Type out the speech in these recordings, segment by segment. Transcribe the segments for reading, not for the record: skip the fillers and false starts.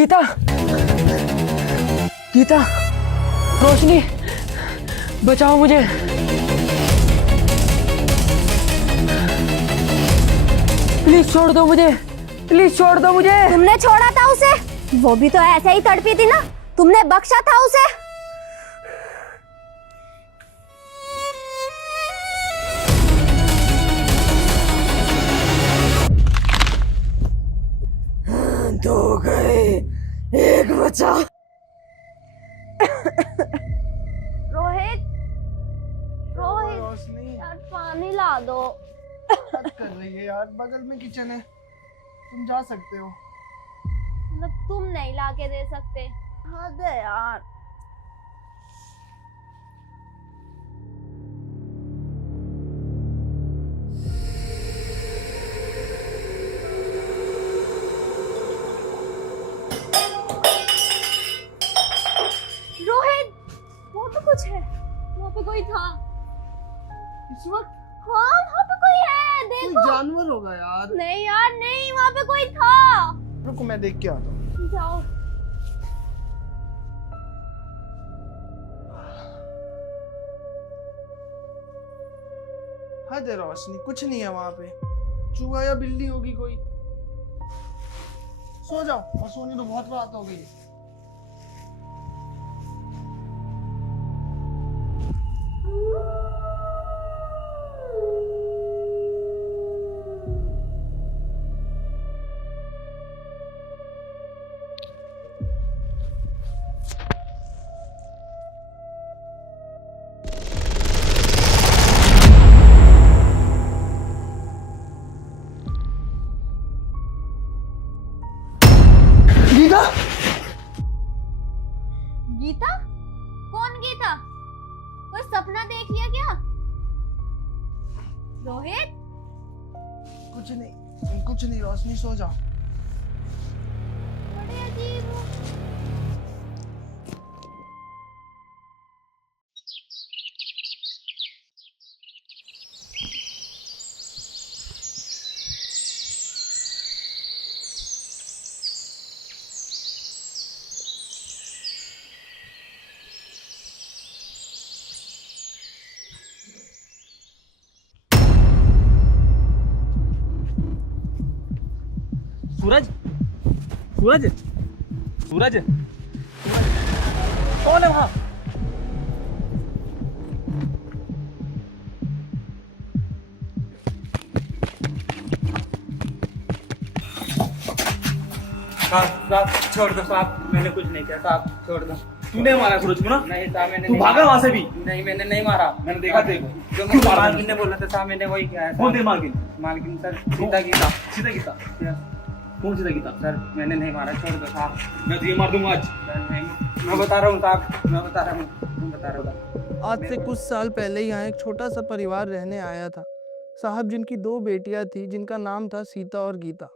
गीता, गीता, रोशनी, बचाओ मुझे। प्लीज छोड़ दो मुझे, प्लीज छोड़ दो मुझे। तुमने छोड़ा था उसे? वो भी तो ऐसे ही तड़पी थी ना, तुमने बख्शा था उसे? दो गए, एक बचा। रोहित, रोहित, रोशनी यार पानी ला दो। हद कर रही है यार, बगल में किचन है, तुम जा सकते हो। मतलब तुम नहीं ला के दे सकते? हद है यार। रोहित, वो तो कुछ है, वहाँ पे कोई था। इस वक्त हाँ वहाँ पे कोई है, कोई देखो। जानवर होगा यार। नहीं यार नहीं, वहाँ पे कोई था। रुको मैं देख के आता हूँ। जाओ। हद है रोशनी, कुछ नहीं है वहां पे। चूहा या बिल्ली होगी कोई। सो जाओ, और सोनी तो बहुत रात हो गई। गीता, गीता? कौन गीता? कोई सपना देख लिया क्या? रोहित? कुछ नहीं रोशनी, सो जाओ। बड़े अजीब हो। सूरज, सूरज, सूरज, कौन है वहां? साहब छोड़ दो साहब, मैंने कुछ नहीं किया साहब, छोड़ दो। तूने मारा सूरज को ना? नहीं साहब मैंने तू नहीं भागा मारा। वहां से भी? नहीं मैंने नहीं मारा, मैंने देखा तेरे को। जो क्यों मुझे मारा मालकिन ने बोला था साहब, मैंने वही किया है। कौन थे मालकिन? मालकिन सर सीता गीता। सीधा गीता? यस, कौन सीधा गीता? सर मैंने नहीं मारा, छोड़ दो साहब। मैं तुझे मार दूंगा आज। सर नहीं, मैं बता रहा हूँ साहब, मैं बता रहा हूँ, मैं बता रहा हूँ। आज से कुछ साल पहले यहाँ एक छोटा सा परिवार रहने आया था साहब, जिनकी 2 बेटियां थी, जिनका नाम था सीता और गीता।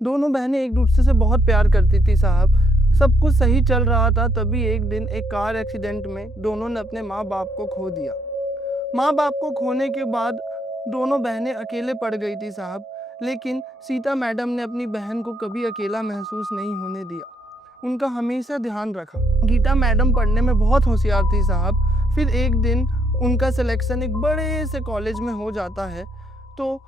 दोनों बहनें एक दूसरे से बहुत प्यार करती थी साहब। सब कुछ सही चल रहा था, तभी एक दिन एक कार एक्सीडेंट में दोनों ने अपने माँ बाप को खो दिया। माँ बाप को खोने के बाद दोनों बहनें अकेले पड़ गई थी साहब, लेकिन सीता मैडम ने अपनी बहन को कभी अकेला महसूस नहीं होने दिया, उनका हमेशा ध्यान रखा। गीता मैडम पढ़ने में बहुत होशियार थी साहब। फिर एक दिन उनका सिलेक्शन एक बड़े से कॉलेज में हो जाता है, तो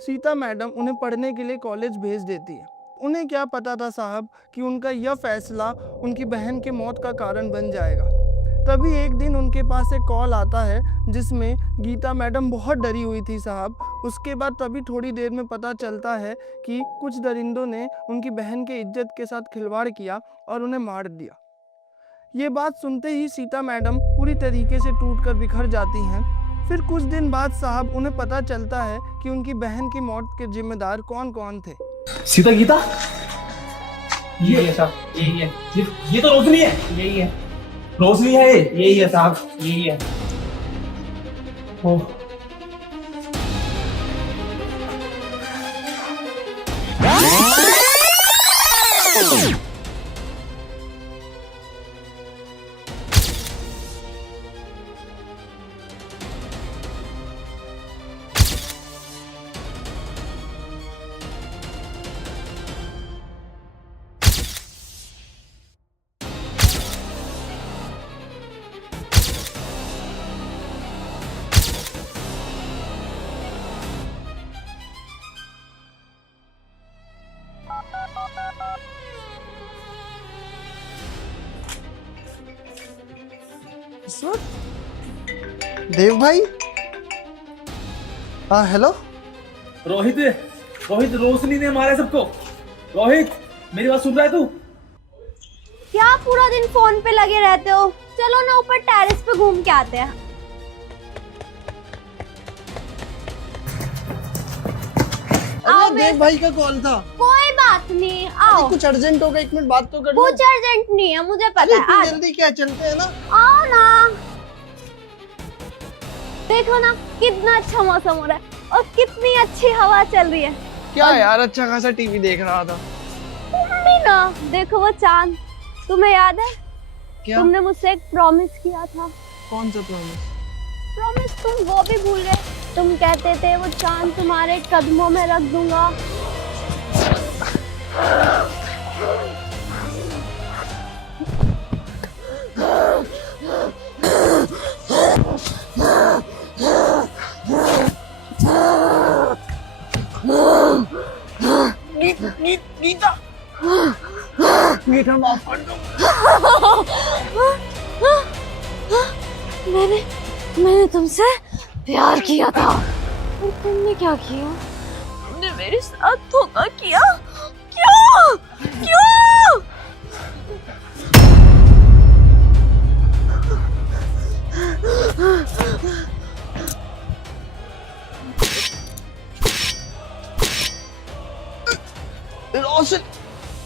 सीता मैडम उन्हें पढ़ने के लिए कॉलेज भेज देती है। उन्हें क्या पता था साहब कि उनका यह फैसला उनकी बहन की मौत का कारण बन जाएगा। तभी एक दिन उनके पास एक कॉल आता है, जिसमें गीता मैडम बहुत डरी हुई थी साहब। उसके बाद तभी थोड़ी देर में पता चलता है कि कुछ दरिंदों ने उनकी बहन के इज्जत के साथ खिलवाड़ किया और उन्हें मार दिया। ये बात सुनते ही सीता मैडम पूरी तरीके से टूटकर बिखर जाती हैं। फिर कुछ दिन बाद साहब उन्हें पता चलता है कि उनकी बहन की मौत के जिम्मेदार कौन कौन थे। सीता गीता? यही है साहब, यही है, ये तो रोशनी है। यही है, रोशनी है ये। यही है साहब, यही है। ओ, इस वक्त देव भाई। हाँ हेलो। रोहित, रोहित रोशनी ने मारा है सबको। रोहित मेरी बात सुन रहा है तू? क्या पूरा दिन फोन पे लगे रहते हो? चलो ना ऊपर टेरेस पे घूम के आते हैं। आओ अरे देव भाई का कॉल था। कोई बात नहीं, आओ। कुछ अर्जेंट होगा, 1 मिनट बात तो कर लो। कुछ अर्जेंट नहीं है, मुझे पता है। इतनी जल्दी क्या, चलते हैं ना। आओ ना। देखो ना कितना अच्छा मौसम हो रहा है और कितनी अच्छी हवा चल रही है। क्या यार, अच्छा खासा टीवी देख रहा था। तुम भी ना देखो वो चांद। तुम्हें याद है क्या? तुमने मुझसे एक प्रॉमिस किया था। कौन सा प्रॉमिस? प्रॉमिस तुम वो भी भूल गए। तुम कहते थे वो चांद तुम्हारे कदमों में रख दूंगा। गीता, गीता माफ कर दो। मैंने तुमसे प्यार किया था और तुमने क्या किया? तुमने मेरे साथ धोखा किया। क्यों? क्यों?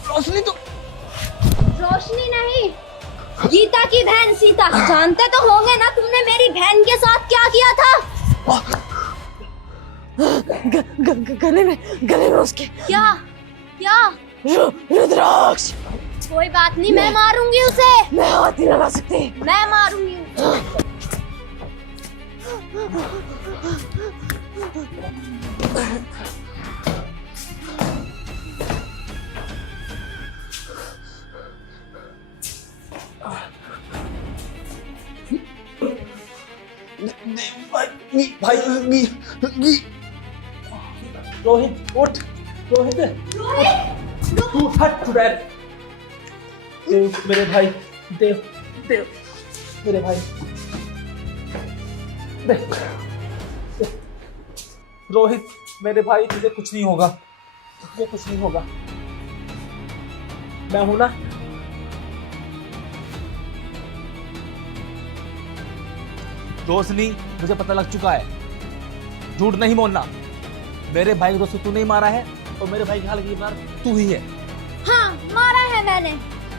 रोशनी तो रोशनी नहीं, गीता की बहन सीता। जानते तो होंगे ना तुमने मेरी बहन के साथ क्या किया था? गले में उसके क्या? क्या? रुद्राक्ष। कोई बात नहीं, मैं मारूंगी उसे। मैं हाथ नहीं लगा सकती। मैं मारूंगी उसे। भाई रोहित उठ। रोहित तू हट चुड़ैल। देव मेरे भाई, देव देव मेरे भाई, देव रोहित मेरे भाई, तुझे कुछ नहीं होगा, तुझे कुछ नहीं होगा। मैं हूं ना। रोशनी मुझे पता लग चुका है, झूठ नहीं बोलना। मेरे भाई को दोस्तों तू नहीं मारा है और मेरे भाई की हाल गिरफ्तार तू ही है। हाँ मारा है मैंने।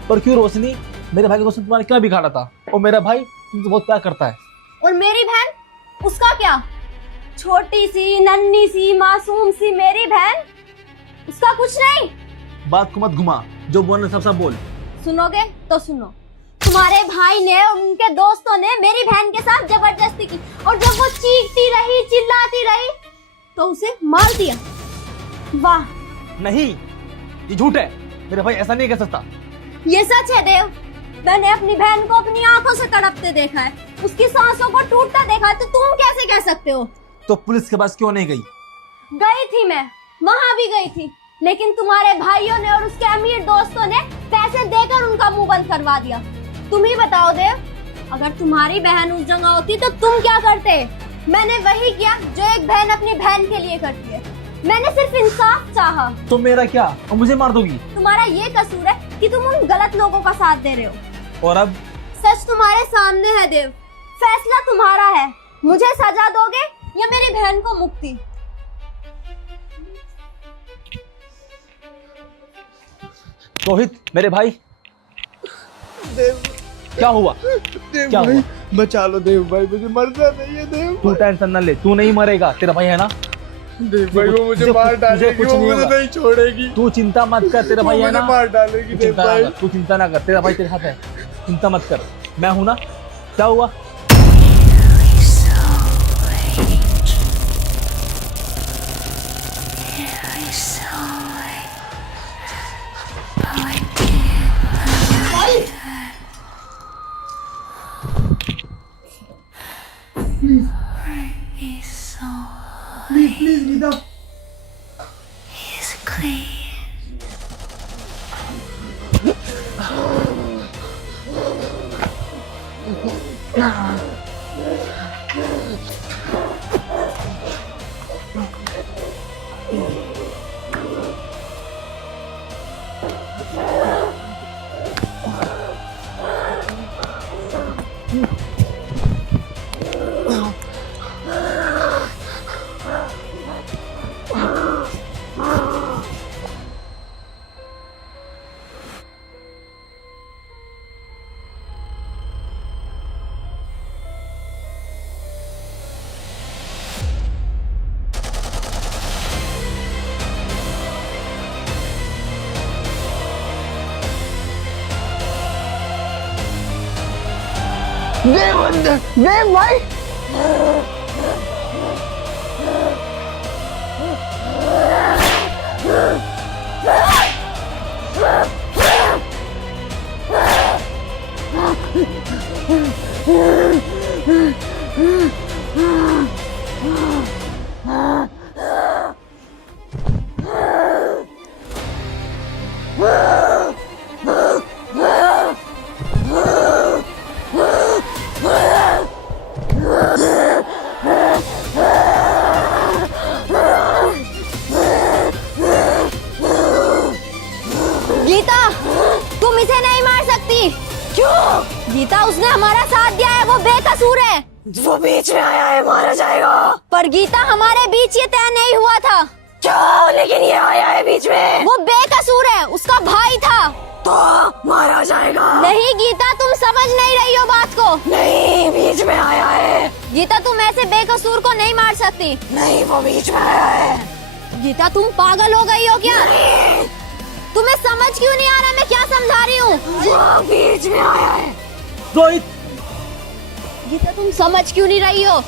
पर क्यों रोशनी? मेरे भाई के दोस्तों तुम्हारा क्या बिगाड़ा था? और मेरा भाई तुमसे बहुत प्यार करता है। और मेरी बहन, उसका क्या? छोटी सी नन्ही सी मासूम सी मेरी बहन, उसका कुछ नहीं। बात को मत घुमा, जो बोलना सब सब बोल। सुनोगे तो सुनो। तुम्हारे भाई ने और उनके दोस्तों ने मेरी बहन के साथ जबरदस्ती की और जब वो चीखती रही चिल्लाती रही तो उसे मार दिया। वाह। नहीं, ये झूठ है। मेरा भाई ऐसा नहीं कह सकता। ये सच है देव। मैंने अपनी बहन को अपनी आंखों से तड़पते देखा है, उसकी सांसों को टूटता देखा है, तो तुम कैसे कह सकते हो? तो पुलिस के पास क्यों नहीं गई? गई थी मैं, वहां भी गई थी, लेकिन तुम्हारे भाइयों ने और उसके अमीर दोस्तों ने पैसे देकर उनका मुंह बंद करवा दिया। तुम ही बताओ देव, अगर तुम्हारी बहन उस जगह होती तो तुम क्या करते? मैंने वही किया जो एक बहन अपनी बहन के लिए करती है। मैंने सिर्फ इंसाफ चाहा। तो मेरा क्या, और मुझे मार दोगी? तुम्हारा ये कसूर है कि तुम उन गलत लोगों का साथ दे रहे हो। और अब सच तुम्हारे सामने है देव, फैसला तुम्हारा है। मुझे सजा दोगे या मेरी बहन को मुक्ति? रोहित मेरे भाई, देव, क्या हुआ? देव क्या भाई हुआ? बचा लो देव भाई, मुझे मरना नहीं है देव। तू टेंशन न ले, तू नहीं मरेगा, तेरा भाई है ना। देव भाई वो मुझे मार डालेगी, वो मुझे नहीं छोड़ेगी। तू चिंता मत कर, तेरा भाई है ना। मार डालेगी देव भाई। तू चिंता ना कर, तेरा भाई तेरे साथ है, चिंता मत कर। मैं हूं ना। क्या हुआ? प्लीज गीता। देव भाई गीता, तुम इसे नहीं मार सकती। क्यों? गीता, उसने हमारा साथ दिया है, वो बेकसूर है। वो बीच में आया है, मारा जाएगा। पर गीता, हमारे बीच ये तय नहीं हुआ था। क्यों? लेकिन ये आया है बीच में। वो बेकसूर है, उसका भाई था। तो मारा जाएगा। नहीं गीता, तुम समझ नहीं रही हो बात को। नहीं, बीच में आया है। गीता, तुम ऐसे बेकसूर को नहीं मार सकती। नहीं, वो बीच में आया है। गीता, तुम पागल हो गई हो क्या? तुम्हें समझ क्यों नहीं आ रहा मैं क्या समझा रही हूँ? वो बीच में आया है। रोहित, गीता, तुम समझ क्यों नहीं रही हो?